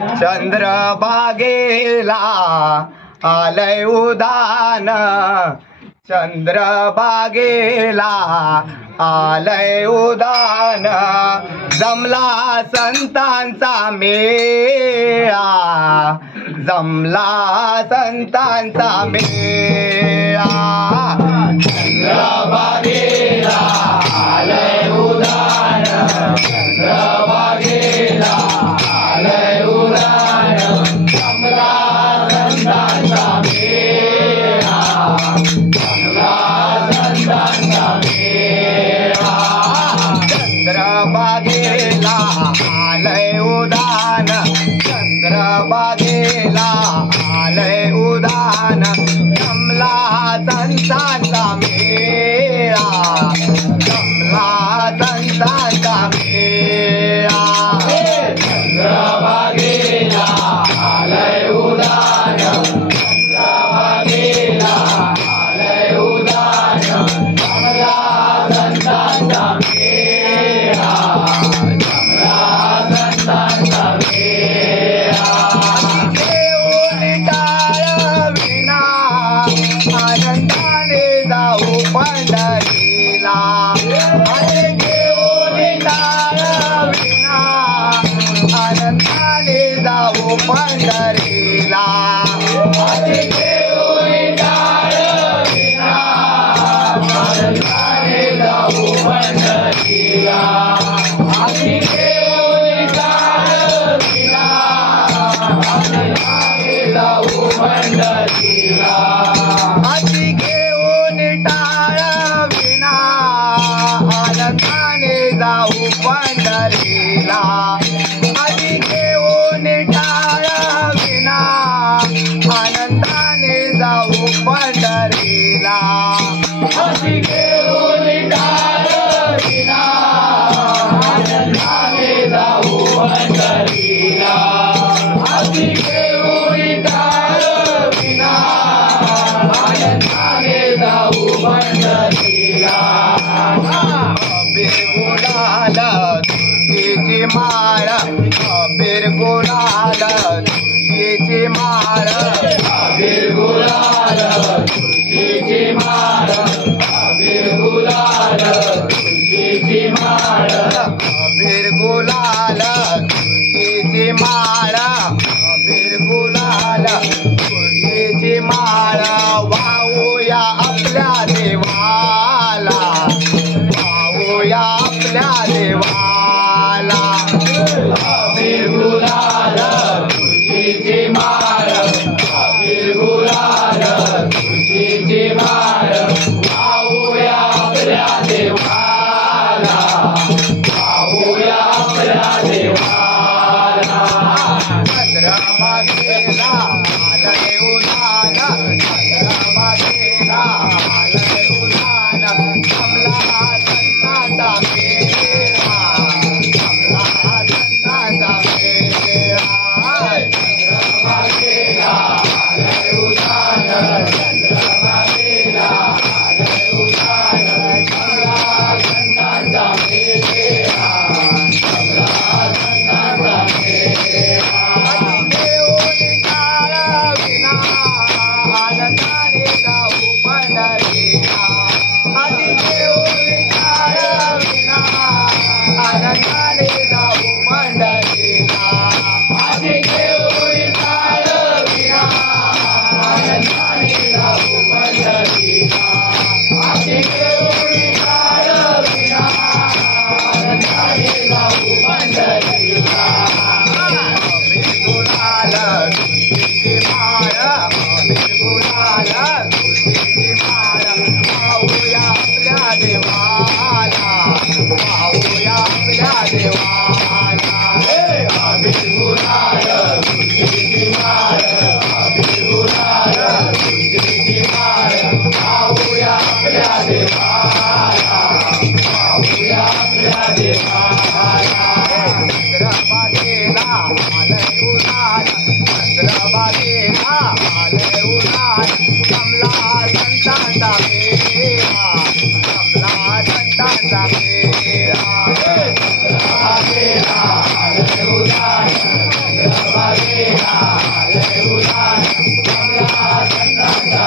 चंद्रभागेला आलय उदान, चंद्रभागेला आलय उदान, जमला संतांचा मेळा, जमला संतांचा मेळा. चंद्रभागेला आलय उदान, चंद्रभागेला आलय उदान, जमला संतांचा मेळा, जमला संतांचा मेळा. चंद्रभागेला आलय उदान, चंद्रभागेला आलय उदान, जमला संतांचा मेळा, जमला संतांचा मेळा. चंद्रभागेला आलय उदान, चंद्रभागेला आलय उदान, जमला संतांचा मेळा, जमला संतांचा मेळा. देऊन टाळ विना आनंदाने जाऊ पंढरीला, अरे देऊन टाळ विना आनंदाने जाऊ पंढरीला, अरे देऊन टाळ विना आनंदाने जाऊ पंढरीला, अरे देऊन टाळ विना आनंदाने जाऊ पंढरीला. अति घेऊन टाळ विना आनंदाने जाऊ पंढरीला, अति घेऊन टाळ विना आनंदाने जाऊ पंढरीला, अति घेऊन टाळ विना आनंदाने जाऊ पंढरीला, अति घेऊन टाळ विना आनंदाने जाऊ पंढरीला. अबीर गुलाल तुळशीची माळ, अबीर गुलाल तुळशीची माळ, अबीर गुलाल तुळशीची माळ, अबीर गुलाल तुळशीची माळ, अबीर गुलाल तुळशीची माळ, अबीर गुलाल तुळशीची माळ. वाहूया आपल्या देवाला, वाहूया आपल्या देवाला, अबीर गुलाल तुळशीची माळ, अबीर गुलाल तुळशीची माळ, वाहूया आपल्या देवाला, वाहूया आपल्या देवाला. चंद्रभागेला आलय उदान, चंद्रभागेला आलय उदान, जमला संतांचा मेळा, जमला संतांचा मेळा. चंद्रभागेला आलय उदान, चंद्रभागेला आलय उदान, जमला संतांचा मेळा, जमला संतांचा मेळा. अति घेऊन टाळ विना आनंदाने जाऊ पंढरीला, अति घेऊन टाळ विना आनंदाने जाऊ पंढरीला, अति घेऊन टाळ विना आनंदाने जाऊ पंढरीला, अति घेऊन टाळ विना आनंदाने जाऊ पंढरीला. अबीर गुलाल तुळशीची माळ, अबीर गुलाल तुळशीची माळ, वाहूया आपल्या देवाला, वाहूया आपल्या देवाला. अबीर गुलाल तुळशीची माळ, अबीर गुलाल तुळशीची माळ, वाहूया आपल्या देवाला, वाहूया आपल्या देवाला. चंद्रभागेला आलय उदान, चंद्रभागेला आलय उदान, जमला संतांचा मेळा, जमला संतांचा मेळा. चंद्रभागेला आलय उदान, चंद्रभागेला आलय उधाण कमला संतांचा